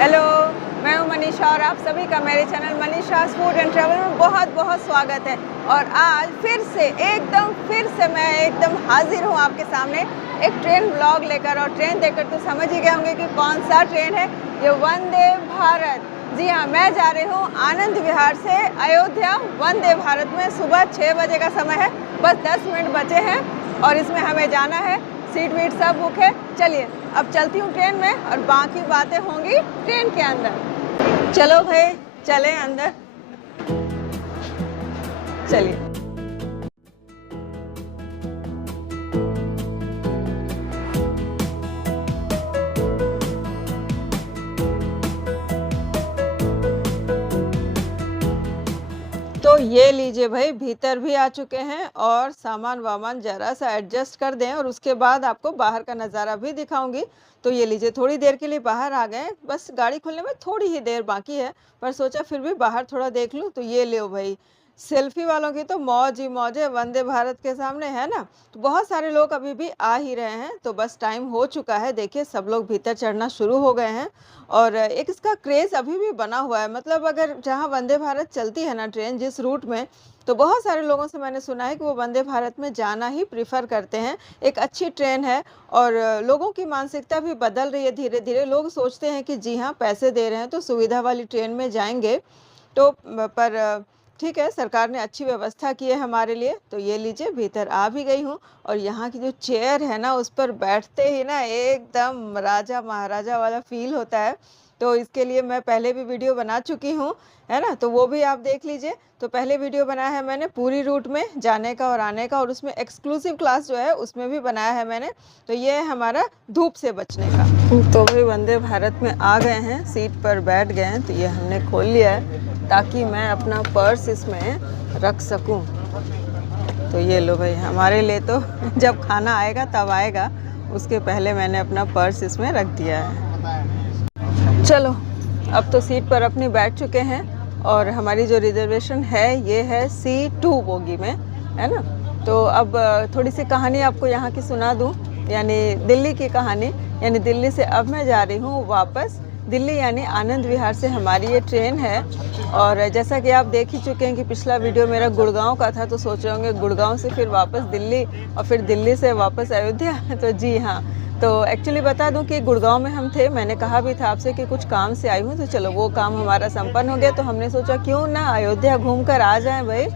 Hello, मैं हूं मनीषा और आप सभी का मेरे चैनल मनीषास फूड एंड ट्रैवल में बहुत बहुत स्वागत है। और आज फिर से मैं एकदम हाजिर हूं आपके सामने एक ट्रेन ब्लॉग लेकर। और ट्रेन देखकर तो समझ ही गए होंगे कि कौन सा ट्रेन है, ये वंदे भारत। जी हाँ, मैं जा रही हूँ आनंद विहार से अयोध्या वंदे भारत में। सुबह 6 बजे का समय है, बस 10 मिनट बचे हैं और इसमें हमें जाना है। सीट वीट सब बुक है। चलिए अब चलती हूँ ट्रेन में और बाकी बातें होंगी ट्रेन के अंदर। चलो भाई, चलें अंदर, चलिए। तो ये लीजिए भाई, भीतर भी आ चुके हैं और सामान वामान जरा सा एडजस्ट कर दें और उसके बाद आपको बाहर का नज़ारा भी दिखाऊंगी। तो ये लीजिए, थोड़ी देर के लिए बाहर आ गए, बस गाड़ी खुलने में थोड़ी ही देर बाकी है, पर सोचा फिर भी बाहर थोड़ा देख लूँ। तो ये लो भाई, सेल्फी वालों की तो मौज ही मौज है वंदे भारत के सामने, है ना। तो बहुत सारे लोग अभी भी आ ही रहे हैं, तो बस टाइम हो चुका है। देखिए सब लोग भीतर चढ़ना शुरू हो गए हैं और एक इसका क्रेज़ अभी भी बना हुआ है। मतलब अगर जहाँ वंदे भारत चलती है ना ट्रेन, जिस रूट में, तो बहुत सारे लोगों से मैंने सुना है कि वो वंदे भारत में जाना ही प्रीफर करते हैं। एक अच्छी ट्रेन है और लोगों की मानसिकता भी बदल रही है धीरे धीरे। लोग सोचते हैं कि जी हाँ, पैसे दे रहे हैं तो सुविधा वाली ट्रेन में जाएंगे। तो पर ठीक है, सरकार ने अच्छी व्यवस्था की है हमारे लिए। तो ये लीजिए, भीतर आ भी गई हूँ और यहाँ की जो चेयर है ना, उस पर बैठते ही ना एकदम राजा महाराजा वाला फील होता है। तो इसके लिए मैं पहले भी वीडियो बना चुकी हूँ, है ना, तो वो भी आप देख लीजिए। तो पहले वीडियो बनाया है मैंने पूरी रूट में जाने का और आने का, और उसमें एक्सक्लूसिव क्लास जो है उसमें भी बनाया है मैंने। तो ये है हमारा धूप से बचने का। तो भाई वंदे भारत में आ गए हैं, सीट पर बैठ गए हैं। तो ये हमने खोल लिया है ताकि मैं अपना पर्स इसमें रख सकूं। तो ये लो भाई, हमारे लिए तो जब खाना आएगा तब आएगा, उसके पहले मैंने अपना पर्स इसमें रख दिया है। चलो, अब तो सीट पर अपनी बैठ चुके हैं और हमारी जो रिजर्वेशन है ये है C2 बोगी में, है ना। तो अब थोड़ी सी कहानी आपको यहाँ की सुना दूँ, यानी दिल्ली की कहानी। यानी दिल्ली से अब मैं जा रही हूँ वापस दिल्ली, यानी आनंद विहार से हमारी ये ट्रेन है। और जैसा कि आप देख ही चुके हैं कि पिछला वीडियो मेरा गुड़गांव का था, तो सोच रहे होंगे गुड़गांव से फिर वापस दिल्ली और फिर दिल्ली से वापस अयोध्या। तो जी हाँ, तो एक्चुअली बता दूं कि गुड़गांव में हम थे। मैंने कहा भी था आपसे कि कुछ काम से आई हूँ, तो चलो वो काम हमारा संपन्न हो गया। तो हमने सोचा क्यों ना अयोध्या घूम कर आ जाएँ भाई,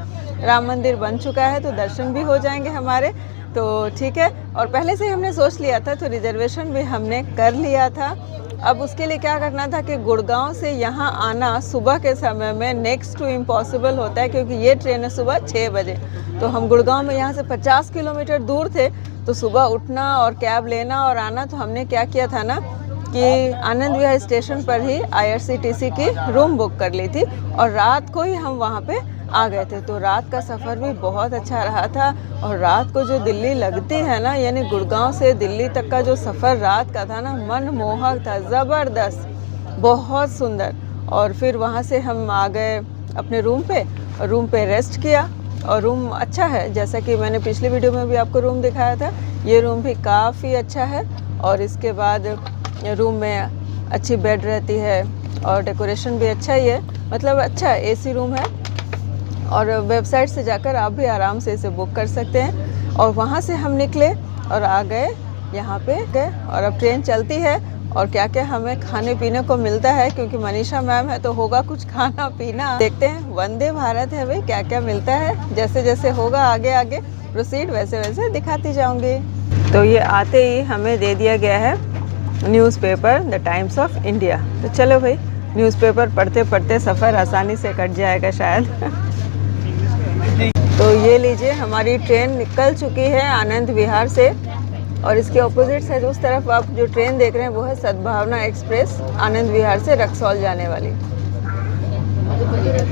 राम मंदिर बन चुका है तो दर्शन भी हो जाएंगे हमारे। तो ठीक है, और पहले से ही हमने सोच लिया था, तो रिजर्वेशन भी हमने कर लिया था। अब उसके लिए क्या करना था कि गुड़गांव से यहाँ आना सुबह के समय में नेक्स्ट टू इम्पॉसिबल होता है, क्योंकि ये ट्रेन है सुबह 6 बजे। तो हम गुड़गांव में यहाँ से 50 किलोमीटर दूर थे, तो सुबह उठना और कैब लेना और आना। तो हमने क्या किया था ना कि आनंद विहार स्टेशन पर ही IRCTC की रूम बुक कर ली थी और रात को ही हम वहाँ पे आ गए थे। तो रात का सफ़र भी बहुत अच्छा रहा था। और रात को जो दिल्ली लगती है ना, यानी गुड़गांव से दिल्ली तक का जो सफ़र रात का था ना, मनमोहक था, ज़बरदस्त, बहुत सुंदर। और फिर वहाँ से हम आ गए अपने रूम पे रेस्ट किया। और रूम अच्छा है, जैसा कि मैंने पिछली वीडियो में भी आपको रूम दिखाया था। ये रूम भी काफ़ी अच्छा है और इसके बाद रूम में अच्छी बेड रहती है और डेकोरेशन भी अच्छा ही है, मतलब अच्छा AC रूम है। और वेबसाइट से जाकर आप भी आराम से इसे बुक कर सकते हैं। और वहाँ से हम निकले और आ गए यहाँ पे गए, और अब ट्रेन चलती है। और क्या क्या हमें खाने पीने को मिलता है, क्योंकि मनीषा मैम है तो होगा कुछ खाना पीना। देखते हैं, वंदे भारत है भाई, क्या क्या मिलता है। जैसे जैसे होगा आगे आगे प्रोसीड, वैसे वैसे दिखाती जाऊँगी। तो ये आते ही हमें दे दिया गया है newspaper the times of India. तो चलो भाई, न्यूज़पेपर पढ़ते पढ़ते सफ़र आसानी से कट जाएगा शायद। तो ये लीजिए, हमारी ट्रेन निकल चुकी है आनंद विहार से और इसके ऑपोजिट साइड उस तरफ आप जो ट्रेन देख रहे हैं वो है सद्भावना एक्सप्रेस, आनंद विहार से रक्सौल जाने वाली।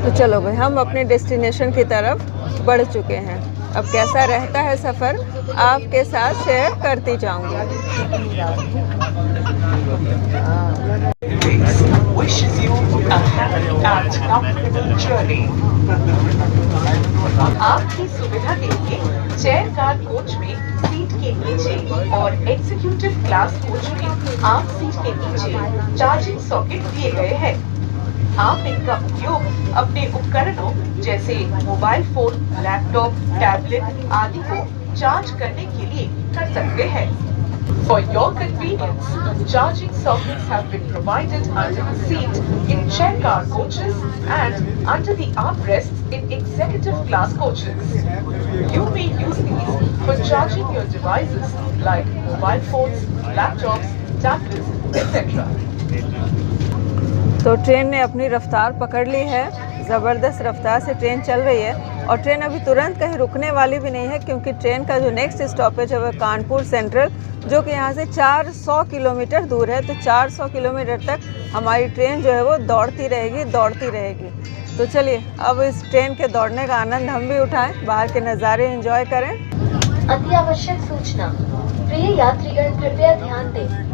तो चलो भाई, हम अपने डेस्टिनेशन की तरफ बढ़ चुके हैं। अब कैसा रहता है सफ़र आपके साथ शेयर करती जाऊंगी। आपकी सुविधा के लिए चेयर कार कोच में सीट के नीचे और एग्जीक्यूटिव क्लास कोच में आम सीट के नीचे चार्जिंग सॉकेट दिए गए हैं। आप इनका उपयोग अपने उपकरणों जैसे मोबाइल फोन, लैपटॉप, टैबलेट आदि को चार्ज करने के लिए कर सकते हैं। For your convenience, charging sockets have been provided under the seat in chair car coaches and under the armrests in executive class coaches. You may use these for charging your devices like mobile phones, laptops, tablets, etc. तो train ने अपनी रफ्तार पकड़ ली है, ज़बरदस्त रफ्तार से train चल रही है और ट्रेन अभी तुरंत कहीं रुकने वाली भी नहीं है, क्योंकि ट्रेन का जो नेक्स्ट स्टॉपेज है वह कानपुर सेंट्रल, जो कि यहाँ से 400 किलोमीटर दूर है। तो 400 किलोमीटर तक हमारी ट्रेन जो है वो दौड़ती रहेगी। तो चलिए अब इस ट्रेन के दौड़ने का आनंद हम भी उठाएं, बाहर के नज़ारे एंजॉय करें। अति आवश्यक सूचना। प्रिय यात्रीगण, कृपया ध्यान दें।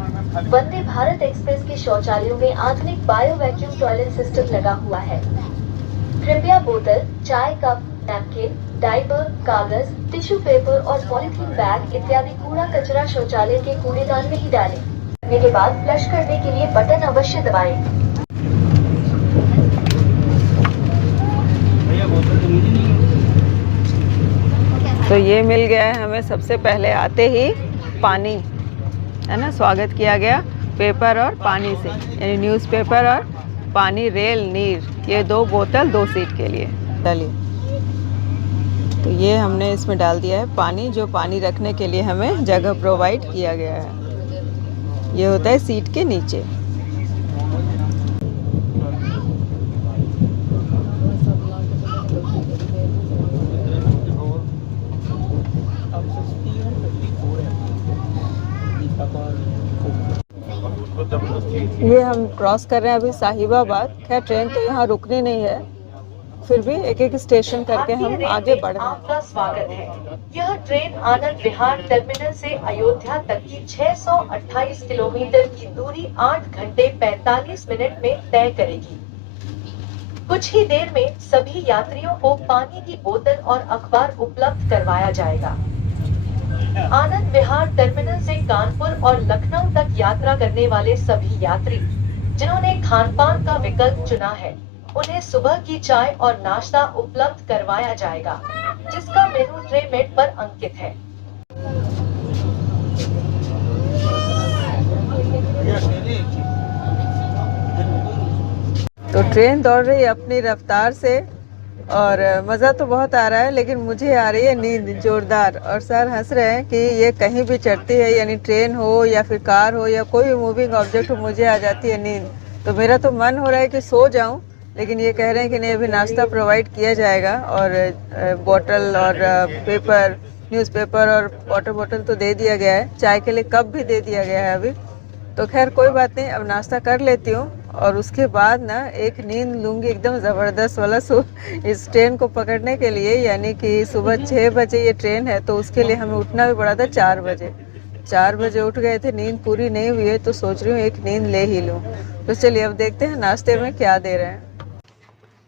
वंदे भारत एक्सप्रेस के शौचालयों में आधुनिक बायो वैक्यूम टॉयलेट सिस्टम लगा हुआ है। कृपया बोतल, चाय कप, नैपकिन, डायपर, कागज, टिश्यू पेपर और पॉलीथीन बैग इत्यादि कूड़ा कचरा शौचालय के कूड़ेदान में ही डालें। करने के बाद फ्लश करने के लिए बटन अवश्य दबाएं। तो ये मिल गया है हमें सबसे पहले आते ही पानी, है ना, स्वागत किया गया पेपर और पानी से, यानी न्यूज़पेपर और पानी, रेल नीर, ये 2 बोतल 2 सीट के लिए डालिए। तो ये हमने इसमें डाल दिया है पानी, जो पानी रखने के लिए हमें जगह प्रोवाइड किया गया है। ये होता है सीट के नीचे। ये हम क्रॉस कर रहे हैं अभी साहिबाबाद। खैर ट्रेन तो यहाँ रुकनी नहीं है, फिर भी एक एक स्टेशन करके हम आगे बढ़ रहे हैं। आपका स्वागत है। यह ट्रेन आनंद विहार टर्मिनल से अयोध्या तक की 628 किलोमीटर की दूरी 8 घंटे 45 मिनट में तय करेगी। कुछ ही देर में सभी यात्रियों को पानी की बोतल और अखबार उपलब्ध करवाया जाएगा। आनंद विहार टर्मिनल से कानपुर और लखनऊ तक यात्रा करने वाले सभी यात्री जिन्होंने खान पान का विकल्प चुना है, उन्हें सुबह की चाय और नाश्ता उपलब्ध करवाया जाएगा, जिसका मेनू ट्रे मेट पर अंकित है। तो ट्रेन दौड़ रही है अपनी रफ्तार से और मज़ा तो बहुत आ रहा है, लेकिन मुझे आ रही है नींद जोरदार। और सर हंस रहे हैं कि ये कहीं भी चढ़ती है, यानी ट्रेन हो या फिर कार हो या कोई भी मूविंग ऑब्जेक्ट हो, मुझे आ जाती है नींद। तो मेरा तो मन हो रहा है कि सो जाऊं, लेकिन ये कह रहे हैं कि नहीं, अभी नाश्ता प्रोवाइड किया जाएगा और बोतल और पेपर, न्यूज़पेपर और वाटर बोतल तो दे दिया गया है, चाय के लिए कप भी दे दिया गया है अभी। तो खैर कोई बात नहीं, अब नाश्ता कर लेती हूँ और उसके बाद ना एक नींद लूँगी एकदम ज़बरदस्त वाला। इस ट्रेन को पकड़ने के लिए, यानी कि सुबह 6 बजे ये ट्रेन है, तो उसके लिए हमें उठना भी पड़ा था 4 बजे। 4 बजे उठ गए थे, नींद पूरी नहीं हुई है, तो सोच रही हूँ एक नींद ले ही लूँ। तो चलिए अब देखते हैं नाश्ते में क्या दे रहे हैं।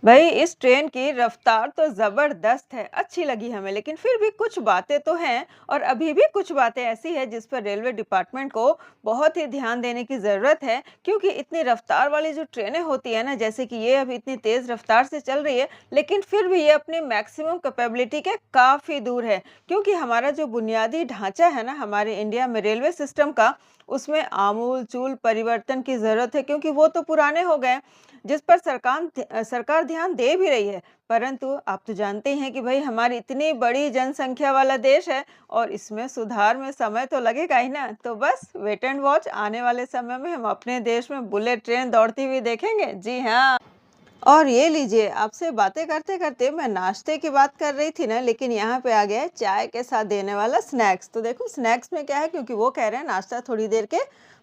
भाई इस ट्रेन की रफ्तार तो ज़बरदस्त है, अच्छी लगी हमें, लेकिन फिर भी कुछ बातें तो हैं और अभी भी कुछ बातें ऐसी है जिस पर रेलवे डिपार्टमेंट को बहुत ही ध्यान देने की ज़रूरत है। क्योंकि इतनी रफ्तार वाली जो ट्रेनें होती है ना, जैसे कि ये अभी इतनी तेज़ रफ्तार से चल रही है, लेकिन फिर भी ये अपनी मैक्सिमम कैपेबिलिटी के काफ़ी दूर है। क्योंकि हमारा जो बुनियादी ढांचा है ना हमारे इंडिया में रेलवे सिस्टम का, उसमें आमूल चूल परिवर्तन की ज़रूरत है, क्योंकि वो तो पुराने हो गए, जिस पर सरकार ध्यान दे भी रही है। परंतु आप तो जानते हैं कि भाई हमारी इतनी बड़ी जनसंख्या वाला देश है और इसमें सुधार में समय तो लगेगा ही ना। तो बस वेट एंड वॉच, आने वाले समय में हम अपने देश में बुलेट ट्रेन दौड़ती हुई देखेंगे। जी हाँ। और ये लीजिए, आपसे बातें करते करते मैं नाश्ते की बात कर रही थी ना, लेकिन यहाँ पे आ गया है चाय के साथ देने वाला स्नैक्स। तो देखो स्नैक्स में क्या है, क्योंकि वो कह रहे हैं नाश्ता थोड़ी देर के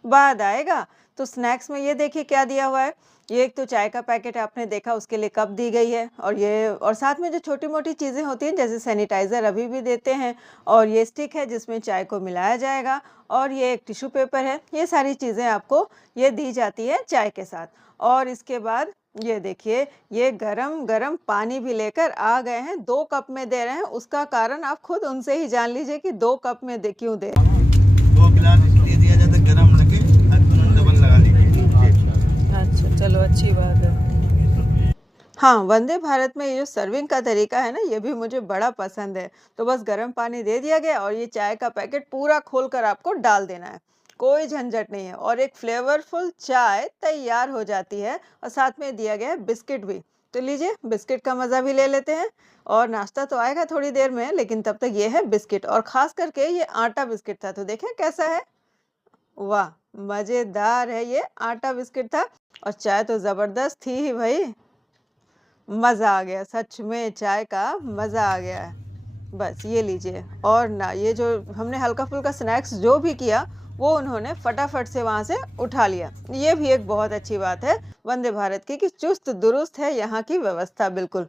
बाद आएगा। तो स्नैक्स में ये देखिए क्या दिया हुआ है। ये एक तो चाय का पैकेट आपने देखा, उसके लिए कप दी गई है, और साथ में जो छोटी-मोटी चीज़ें होती हैं जैसे सैनिटाइज़र अभी भी देते हैं, और ये स्टिक है जिसमें चाय को मिलाया जाएगा, और ये एक टिश्यू पेपर है। ये सारी चीज़ें आपको ये दी जाती है चाय के साथ। और इसके बाद ये देखिए, ये गरम-गरम पानी भी लेकर आ गए हैं, 2 कप में दे रहे हैं। उसका कारण आप खुद उनसे ही जान लीजिए कि 2 कप में दे क्यों दे रहे हैं। 2 गिलास इसलिए दिया जाता है गरम लगे, तुरंत डबल लगा लीजिए। अच्छा, चलो अच्छी बात है। हाँ, वंदे भारत में ये जो सर्विंग का तरीका है ना, ये भी मुझे बड़ा पसंद है। तो बस गर्म पानी दे दिया गया और ये चाय का पैकेट पूरा खोलकर आपको डाल देना है। कोई झंझट नहीं है, और एक फ्लेवरफुल चाय तैयार हो जाती है, और साथ में दिया गया है बिस्किट भी। तो लीजिए, बिस्किट का मज़ा भी ले लेते हैं। और नाश्ता तो आएगा थोड़ी देर में, लेकिन तब तक ये है बिस्किट, और ख़ास करके ये आटा बिस्किट था। तो देखें कैसा है। वाह! मज़ेदार है, ये आटा बिस्किट था, और चाय तो ज़बरदस्त थी ही भई। मज़ा आ गया, सच में चाय का मज़ा आ गया है। बस ये लीजिए, और ना ये जो हमने हल्का-फुल्का स्नैक्स जो भी किया, वो उन्होंने फटाफट से वहाँ से उठा लिया। ये भी एक बहुत अच्छी बात है वंदे भारत की कि चुस्त-दुरुस्त है यहाँ की व्यवस्था बिल्कुल।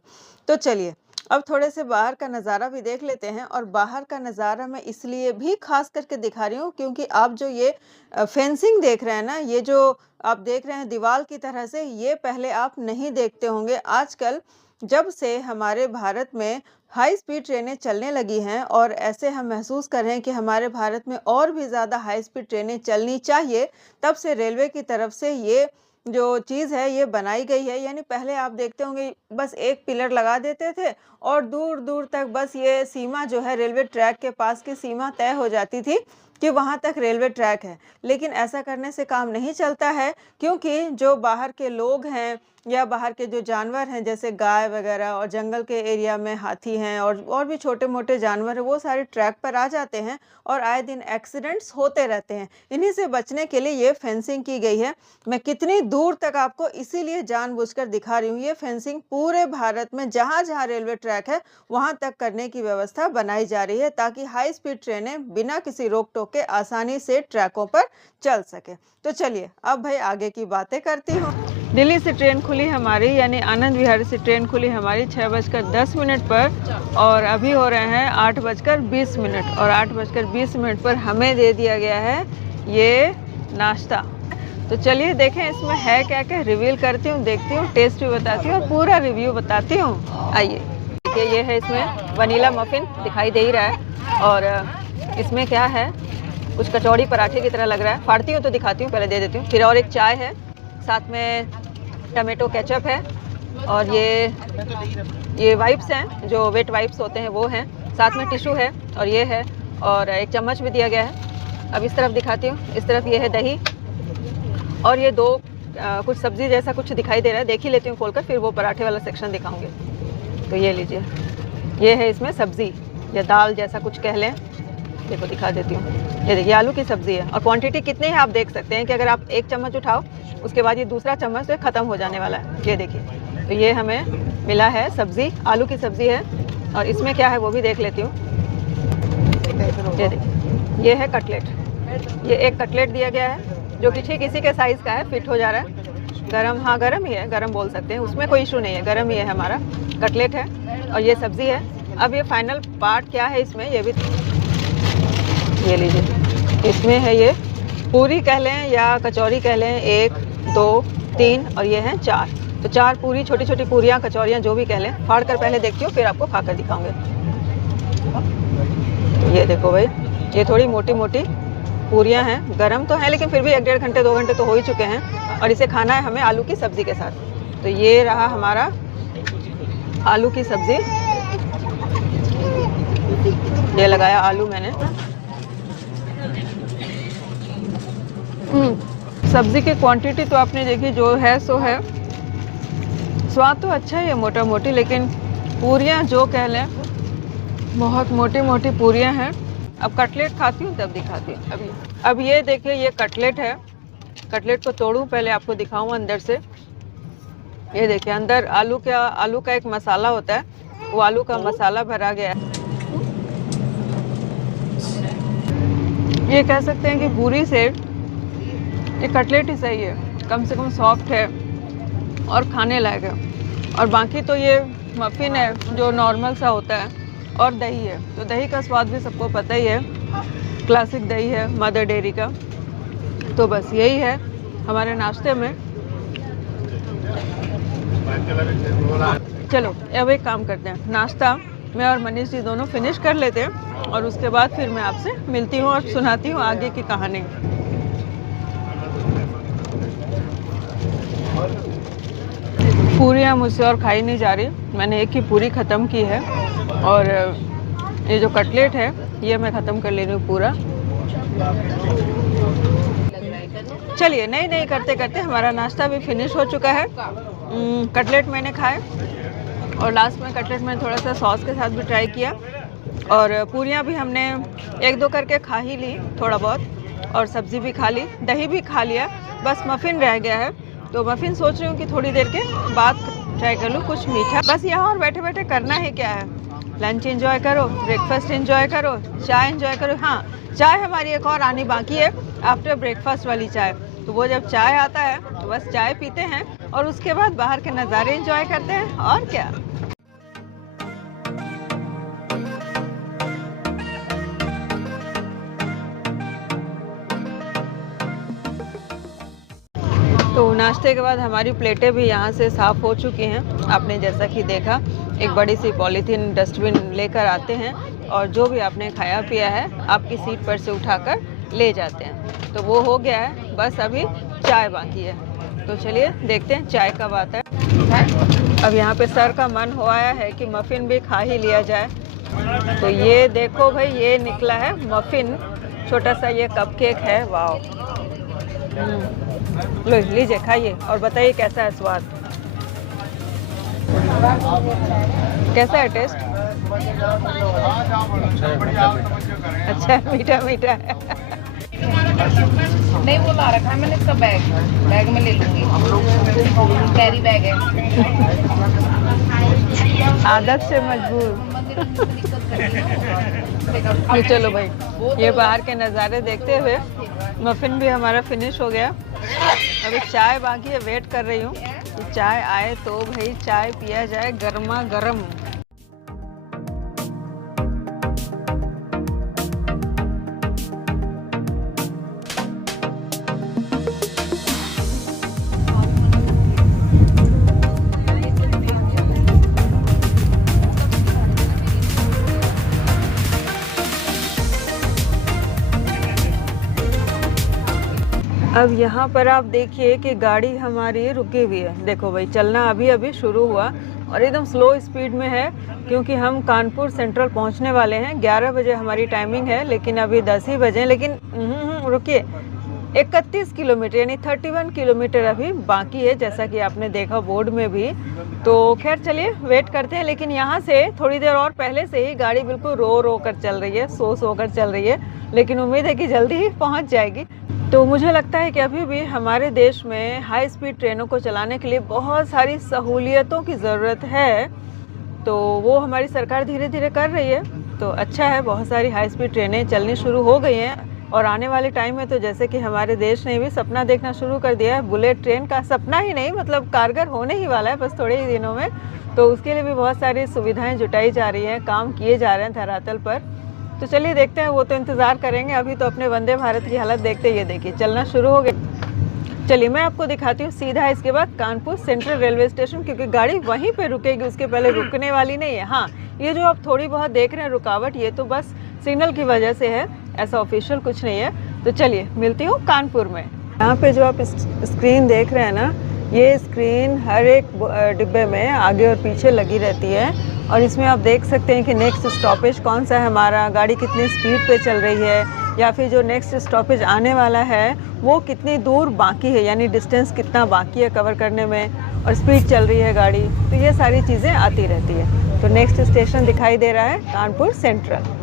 तो चलिए, अब थोड़े से बाहर का नज़ारा भी देख लेते हैं, और बाहर का नज़ारा मैं इसलिए भी खास करके दिखा रही हूँ क्योंकि आप जो ये फेंसिंग देख रहे हैं ना, ये जो आप देख रहे हैं दीवार की तरह से, ये पहले आप नहीं देखते होंगे। आजकल जब से हमारे भारत में हाई स्पीड ट्रेनें चलने लगी हैं, और ऐसे हम महसूस कर रहे हैं कि हमारे भारत में और भी ज़्यादा हाई स्पीड ट्रेनें चलनी चाहिए, तब से रेलवे की तरफ से ये जो चीज़ है ये बनाई गई है। यानी पहले आप देखते होंगे बस एक पिलर लगा देते थे, और दूर-दूर तक बस ये सीमा जो है रेलवे ट्रैक के पास की सीमा तय हो जाती थी कि वहाँ तक रेलवे ट्रैक है। लेकिन ऐसा करने से काम नहीं चलता है, क्योंकि जो बाहर के लोग हैं या बाहर के जो जानवर हैं जैसे गाय वगैरह, और जंगल के एरिया में हाथी हैं, और भी छोटे-मोटे जानवर हैं, वो सारे ट्रैक पर आ जाते हैं, और आए दिन एक्सीडेंट्स होते रहते हैं। इन्हीं से बचने के लिए ये फेंसिंग की गई है। मैं कितनी दूर तक आपको इसीलिए जानबूझकर दिखा रही हूँ। ये फेंसिंग पूरे भारत में जहाँ-जहाँ रेलवे ट्रैक है, वहाँ तक करने की व्यवस्था बनाई जा रही है, ताकि हाई स्पीड ट्रेनें बिना किसी रोक-टोक के आसानी से ट्रैकों पर चल सके। तो चलिए, अब भाई आगे की बातें करती हूँ। दिल्ली से ट्रेन खुली हमारी, यानी आनंद विहार से ट्रेन खुली हमारी 6:10 पर, और अभी हो रहे हैं 8:20, और 8:20 पर हमें दे दिया गया है ये नाश्ता। तो चलिए देखें इसमें है क्या क्या, रिवील करती हूँ, देखती हूँ, टेस्ट भी बताती हूँ, और पूरा रिव्यू बताती हूँ। आइए देखिए, ये है इसमें वनीला मफ़िन दिखाई दे ही रहा है, और इसमें क्या है, कुछ कचौड़ी पराठे की तरह लग रहा है। फाड़ती हूँ तो दिखाती हूँ, पहले दे देती हूँ। फिर और एक चाय है, साथ में टमाटो केचप है, और ये वाइप्स हैं, जो वेट वाइप्स होते हैं वो हैं, साथ में टिश्यू है, और ये है, और एक चम्मच भी दिया गया है। अब इस तरफ दिखाती हूँ, इस तरफ ये है दही, और ये दो कुछ सब्ज़ी जैसा कुछ दिखाई दे रहा है, देख ही लेती हूँ खोलकर, फिर वो पराठे वाला सेक्शन दिखाऊंगी। तो ये लीजिए, ये है इसमें सब्ज़ी या दाल जैसा कुछ कह लें। देखो दिखा देती हूँ, ये देखिए आलू की सब्ज़ी है, और क्वांटिटी कितनी है आप देख सकते हैं कि अगर आप एक चम्मच उठाओ, उसके बाद ये दूसरा चम्मच से ख़त्म हो जाने वाला है। ये देखिए, तो ये हमें मिला है सब्ज़ी, आलू की सब्ज़ी है, और इसमें क्या है वो भी देख लेती हूँ। ये देखिए, ये है कटलेट, ये एक कटलेट दिया गया है, जो कि ठीक इसी के साइज़ का है, फिट हो जा रहा है। गरम, हाँ गरम ही है, गरम बोल सकते हैं, उसमें कोई इशू नहीं है, गरम ही है हमारा कटलेट है, और ये सब्ज़ी है। अब ये फाइनल पार्ट क्या है इसमें, ये भी ये लीजिए, इसमें है ये पूरी कह लें या कचौरी कह लें, 1 2 3 और ये हैं 4। तो 4 पूरी, छोटी छोटी पूरियाँ, कचौरियाँ जो भी कह लें। फाड़ कर पहले देखती हूँ, फिर आपको खा कर दिखाऊंगे। ये देखो भाई, ये थोड़ी मोटी मोटी पूरियाँ हैं, गरम तो हैं लेकिन फिर भी 1-1.5 घंटे 2 घंटे तो हो ही चुके हैं, और इसे खाना है हमें आलू की सब्ज़ी के साथ। तो ये रहा हमारा आलू की सब्ज़ी, ये लगाया आलू मैंने। सब्ज़ी की क्वांटिटी तो आपने देखी, जो है सो है। स्वाद तो अच्छा ही है मोटा मोटी, लेकिन पूरियाँ जो कह लें बहुत मोटी मोटी पूरियाँ हैं। अब कटलेट खाती हूँ तब दिखाती हूँ। अब ये देखिए, ये कटलेट है। कटलेट को तोड़ूँ पहले, आपको दिखाऊँ अंदर से। ये देखिए, अंदर आलू का एक मसाला होता है, वो आलू का मसाला भरा गया है। ये कह सकते हैं कि पूरी से ये कटलेट ही सही है, कम से कम सॉफ्ट है और खाने लायक है। और बाकी तो ये मफ़िन है जो नॉर्मल सा होता है, और दही है, तो दही का स्वाद भी सबको पता ही है, क्लासिक दही है मदर डेयरी का। तो बस यही है हमारे नाश्ते में। चलो अब एक काम करते हैं, नाश्ता मैं और मनीष जी दोनों फिनिश कर लेते हैं और उसके बाद फिर मैं आपसे मिलती हूँ और सुनाती हूँ आगे की कहानी। पूरियाँ मुझसे और खाई नहीं जा रही, मैंने एक ही पूरी ख़त्म की है और ये जो कटलेट है ये मैं ख़त्म कर ले रही हूँ पूरा। चलिए नहीं करते करते हमारा नाश्ता भी फिनिश हो चुका है। कटलेट मैंने खाए और लास्ट में कटलेट मैंने थोड़ा सा सॉस के साथ भी ट्राई किया, और पूरियाँ भी हमने एक दो करके खा ही ली थोड़ा बहुत, और सब्ज़ी भी खा ली, दही भी खा लिया, बस मफ़िन रह गया है। तो मफ़िन सोच रही हूँ कि थोड़ी देर के बाद ट्राई कर लूँ कुछ मीठा। बस यहाँ और बैठे बैठे करना है क्या है, लंच एंजॉय करो, ब्रेकफास्ट एंजॉय करो, चाय एंजॉय करो। हाँ, चाय हमारी एक और आनी बाकी है, आफ्टर ब्रेकफास्ट वाली चाय। तो वो जब चाय आता है तो बस चाय पीते हैं और उसके बाद बाहर के नज़ारे एंजॉय करते हैं, और क्या। तो नाश्ते के बाद हमारी प्लेटें भी यहाँ से साफ़ हो चुकी हैं। आपने जैसा कि देखा, एक बड़ी सी पॉलीथीन डस्टबिन लेकर आते हैं और जो भी आपने खाया पिया है आपकी सीट पर से उठाकर ले जाते हैं। तो वो हो गया है, बस अभी चाय बाकी है। तो चलिए देखते हैं चाय कब आता है। अब यहाँ पे सर का मन हो आया है कि मफ़िन भी खा ही लिया जाए। तो ये देखो भाई, ये निकला है मफ़िन, छोटा सा ये कपकेक है। वाह, लो लीजिए खाइए और बताइए कैसा है स्वाद, कैसा है टेस्ट। अच्छा है, मीठा मीठा है। नहीं, वो ला रखा है मैंने इसका बैग में ले लूंगी, कैरी बैग है। आदत से मजबूर। तो चलो भाई, ये बाहर के नज़ारे देखते हुए मफ़िन भी हमारा फिनिश हो गया। अभी चाय बाकी है, वेट कर रही हूँ कि चाय आए तो भाई चाय पिया जाए गर्मा गर्म। अब यहाँ पर आप देखिए कि गाड़ी हमारी रुकी हुई है। देखो भाई, चलना अभी अभी शुरू हुआ और एकदम स्लो स्पीड में है, क्योंकि हम कानपुर सेंट्रल पहुँचने वाले हैं। 11 बजे हमारी टाइमिंग है, लेकिन अभी 10 ही बजे। लेकिन रुकिए, 31 किलोमीटर यानी 31 किलोमीटर अभी बाकी है, जैसा कि आपने देखा बोर्ड में भी। तो खैर चलिए वेट करते हैं। लेकिन यहाँ से थोड़ी देर और पहले से ही गाड़ी बिल्कुल रो कर चल रही है, सो कर चल रही है, लेकिन उम्मीद है कि जल्दी ही पहुँच जाएगी। तो मुझे लगता है कि अभी भी हमारे देश में हाई स्पीड ट्रेनों को चलाने के लिए बहुत सारी सहूलियतों की ज़रूरत है। तो वो हमारी सरकार धीरे धीरे कर रही है, तो अच्छा है। बहुत सारी हाई स्पीड ट्रेनें चलनी शुरू हो गई हैं और आने वाले टाइम में तो जैसे कि हमारे देश ने भी सपना देखना शुरू कर दिया है बुलेट ट्रेन का। सपना ही नहीं, मतलब कारगर होने ही वाला है बस थोड़े ही दिनों में। तो उसके लिए भी बहुत सारी सुविधाएँ जुटाई जा रही हैं, काम किए जा रहे हैं धरातल पर। तो चलिए देखते हैं, वो तो इंतज़ार करेंगे। अभी तो अपने वंदे भारत की हालत देखते, ये देखिए चलना शुरू हो गया। चलिए मैं आपको दिखाती हूँ सीधा इसके बाद कानपुर सेंट्रल रेलवे स्टेशन, क्योंकि गाड़ी वहीं पे रुकेगी, उसके पहले रुकने वाली नहीं है। हाँ, ये जो आप थोड़ी बहुत देख रहे हैं रुकावट, ये तो बस सिग्नल की वजह से है, ऐसा ऑफिशियल कुछ नहीं है। तो चलिए मिलती हूँ कानपुर में। यहाँ पे जो आप स्क्रीन देख रहे हैं ना, ये स्क्रीन हर एक डिब्बे में आगे और पीछे लगी रहती है, और इसमें आप देख सकते हैं कि नेक्स्ट स्टॉपेज कौन सा है हमारा, गाड़ी कितनी स्पीड पे चल रही है, या फिर जो नेक्स्ट स्टॉपेज आने वाला है वो कितनी दूर बाकी है, यानी डिस्टेंस कितना बाकी है कवर करने में, और स्पीड चल रही है गाड़ी। तो ये सारी चीज़ें आती रहती है। तो नेक्स्ट स्टेशन दिखाई दे रहा है कानपुर सेंट्रल।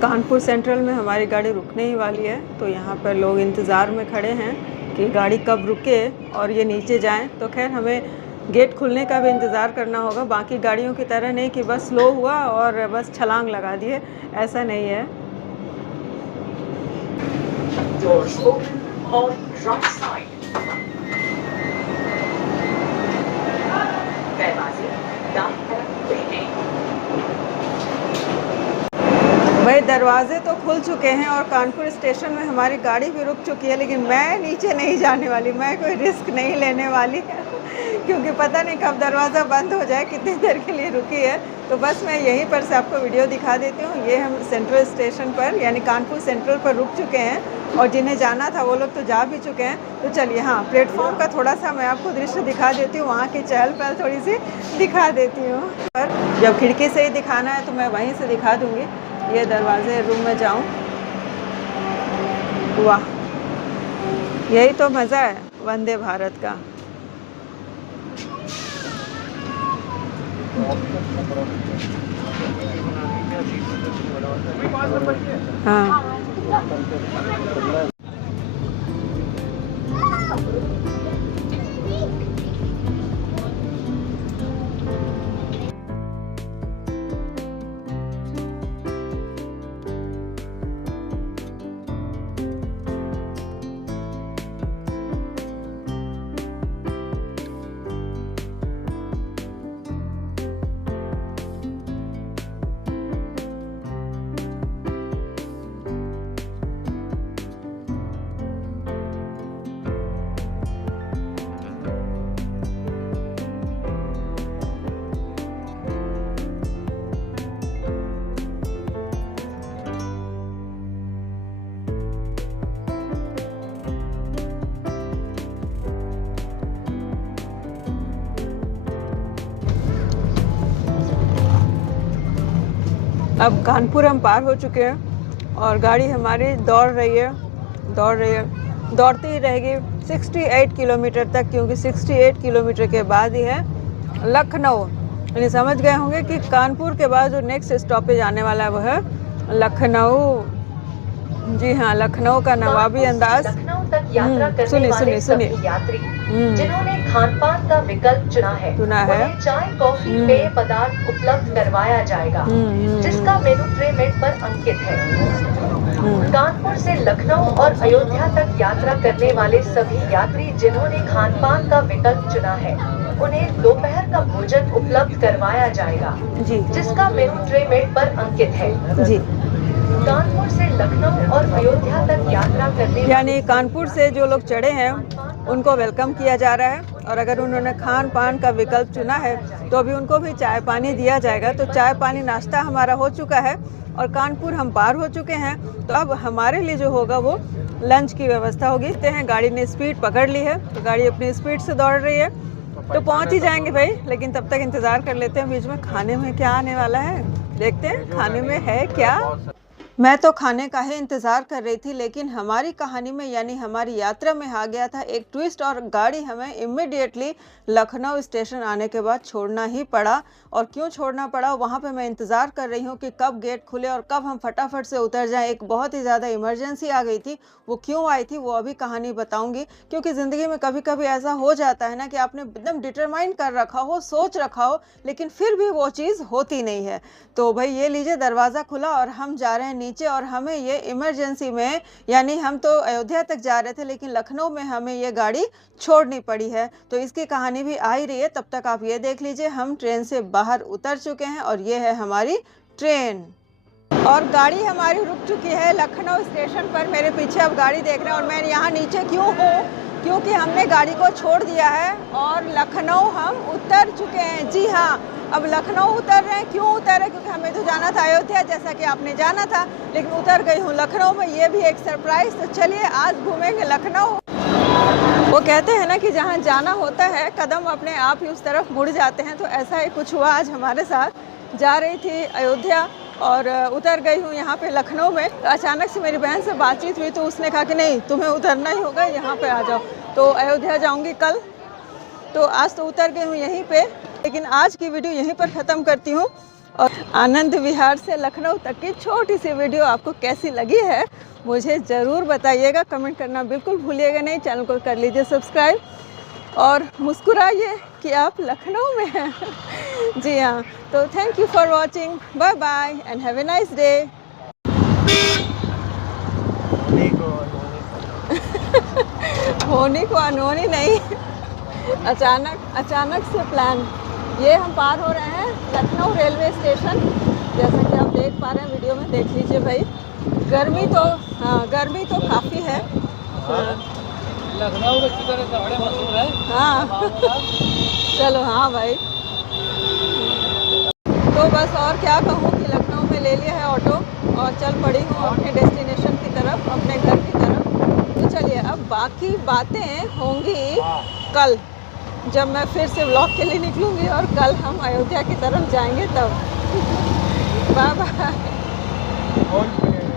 कानपुर सेंट्रल में हमारी गाड़ी रुकने ही वाली है, तो यहाँ पर लोग इंतज़ार में खड़े हैं कि गाड़ी कब रुके और ये नीचे जाएं। तो खैर हमें गेट खुलने का भी इंतज़ार करना होगा, बाकी गाड़ियों की तरह नहीं कि बस स्लो हुआ और बस छलांग लगा दिए, ऐसा नहीं है। Doors open on right side. दरवाजे दाईं तरफ खुले हैं। भाई दरवाजे तो खुल चुके हैं और कानपुर स्टेशन में हमारी गाड़ी भी रुक चुकी है, लेकिन मैं नीचे नहीं जाने वाली, मैं कोई रिस्क नहीं लेने वाली क्योंकि पता नहीं कब दरवाज़ा बंद हो जाए, कितनी देर के लिए रुकी है। तो बस मैं यहीं पर से आपको वीडियो दिखा देती हूँ। ये हम सेंट्रल स्टेशन पर यानी कानपुर सेंट्रल पर रुक चुके हैं और जिन्हें जाना था वो लोग तो जा भी चुके हैं। तो चलिए हाँ, प्लेटफॉर्म का थोड़ा सा मैं आपको दृश्य दिखा देती हूँ, वहाँ की चहल पहल थोड़ी सी दिखा देती हूँ। पर जब खिड़की से ही दिखाना है तो मैं वहीं से दिखा दूँगी। ये दरवाजे रूम में जाऊँ, वाह यही तो मज़ा है वंदे भारत का। हाँ अब कानपुर हम पार हो चुके हैं और गाड़ी हमारी दौड़ रही है, दौड़ती ही रहेगी 68 किलोमीटर तक, क्योंकि 68 किलोमीटर के बाद ही है लखनऊ। यानी समझ गए होंगे कि कानपुर के बाद जो नेक्स्ट स्टॉपेज आने वाला है वो है लखनऊ। जी हाँ, लखनऊ का नवाबी अंदाज। लखनऊ तक यात्रा करने वाले सभी यात्री जिन्होंने खान पान का विकल्प चुना है उन्हें चाय, कॉफी, पेय पदार्थ उपलब्ध करवाया जाएगा, जिसका मेनू ट्रेमेट पर अंकित है। कानपुर से लखनऊ और अयोध्या तक यात्रा करने वाले सभी यात्री जिन्होंने खान पान का विकल्प चुना है उन्हें दोपहर का भोजन उपलब्ध करवाया जाएगा, जिसका मेनू ट्रेमेट पर अंकित है। जी, कानपुर से लखनऊ और अयोध्या तक यात्रा करने यानी कानपुर से जो लोग चढ़े हैं उनको वेलकम किया जा रहा है, और अगर उन्होंने खान पान का विकल्प चुना है तो अभी उनको भी चाय पानी दिया जाएगा। तो चाय पानी नाश्ता हमारा हो चुका है और कानपुर हम पार हो चुके हैं। तो अब हमारे लिए जो होगा वो लंच की व्यवस्था होगी। देखते हैं, गाड़ी ने स्पीड पकड़ ली है तो गाड़ी अपनी स्पीड से दौड़ रही है, तो पहुंच ही जाएंगे भाई। लेकिन तब तक इंतज़ार कर लेते हैं बीच में खाने में क्या आने वाला है। देखते हैं खाने में है क्या। मैं तो खाने का ही इंतज़ार कर रही थी, लेकिन हमारी कहानी में यानी हमारी यात्रा में आ गया था एक ट्विस्ट और गाड़ी हमें इमिडिएटली लखनऊ स्टेशन आने के बाद छोड़ना ही पड़ा। और क्यों छोड़ना पड़ा, वहाँ पे मैं इंतज़ार कर रही हूँ कि कब गेट खुले और कब हम फटाफट से उतर जाएं। एक बहुत ही ज़्यादा इमरजेंसी आ गई थी, वो क्यों आई थी वो अभी कहानी बताऊँगी। क्योंकि ज़िंदगी में कभी कभी ऐसा हो जाता है ना कि आपने एकदम डिटरमाइन कर रखा हो, सोच रखा हो, लेकिन फिर भी वो चीज़ होती नहीं है। तो भाई ये लीजिए, दरवाज़ा खुला और हम जा रहे हैं नीचे। और हमें ये इमरजेंसी में, यानी हम तो अयोध्या तक जा रहे थे लेकिन लखनऊ में हमें ये गाड़ी छोड़नी पड़ी है। तो इसकी कहानी भी आ ही रही है, तब तक आप ये देख लीजिए। हम ट्रेन से बाहर उतर चुके हैं और ये है हमारी ट्रेन और गाड़ी हमारी रुक चुकी है लखनऊ स्टेशन पर। मेरे पीछे आप गाड़ी देख रहे हैं और मैं यहाँ नीचे क्यों हूँ, क्योंकि हमने गाड़ी को छोड़ दिया है और लखनऊ हम उतर चुके हैं। जी हाँ, अब लखनऊ उतर रहे हैं। क्यों उतर रहे, क्योंकि हमें तो जाना था अयोध्या, जैसा कि आपने जाना था, लेकिन उतर गई हूँ लखनऊ में। ये भी एक सरप्राइज। तो चलिए आज घूमेंगे लखनऊ। वो कहते हैं ना कि जहाँ जाना होता है कदम अपने आप ही उस तरफ मुड़ जाते हैं, तो ऐसा ही कुछ हुआ आज हमारे साथ। जा रही थी अयोध्या और उतर गई हूँ यहाँ पे लखनऊ में। अचानक से मेरी बहन से बातचीत हुई तो उसने कहा कि नहीं, तुम्हें उतरना ही होगा, यहाँ पे आ जाओ। तो अयोध्या जाऊँगी कल, तो आज तो उतर गई हूँ यहीं पे। लेकिन आज की वीडियो यहीं पर ख़त्म करती हूँ और आनंद विहार से लखनऊ तक की छोटी सी वीडियो आपको कैसी लगी है मुझे ज़रूर बताइएगा, कमेंट करना बिल्कुल भूलिएगा नहीं। चैनल को कर लीजिए सब्सक्राइब और मुस्कुराइए कि आप लखनऊ में हैं। जी हाँ, तो thank you for watching, bye bye and have a nice day. होनी को अनहोनी नहीं, अचानक से प्लान। ये हम पार हो रहे हैं लखनऊ रेलवे स्टेशन, जैसा कि आप देख पा रहे हैं वीडियो में, देख लीजिए भाई। गर्मी तो काफ़ी है। लखनऊ के चिकन बड़े मशहूर है। हाँ चलो हाँ भाई, तो बस और क्या कहूँ कि लखनऊ में ले लिया है ऑटो और चल पड़ी हूँ अपने डेस्टिनेशन की तरफ, अपने घर की तरफ। तो चलिए, अब बाकी बातें होंगी कल, जब मैं फिर से व्लॉग के लिए निकलूँगी और कल हम अयोध्या की तरफ जाएंगे तब। Bye bye.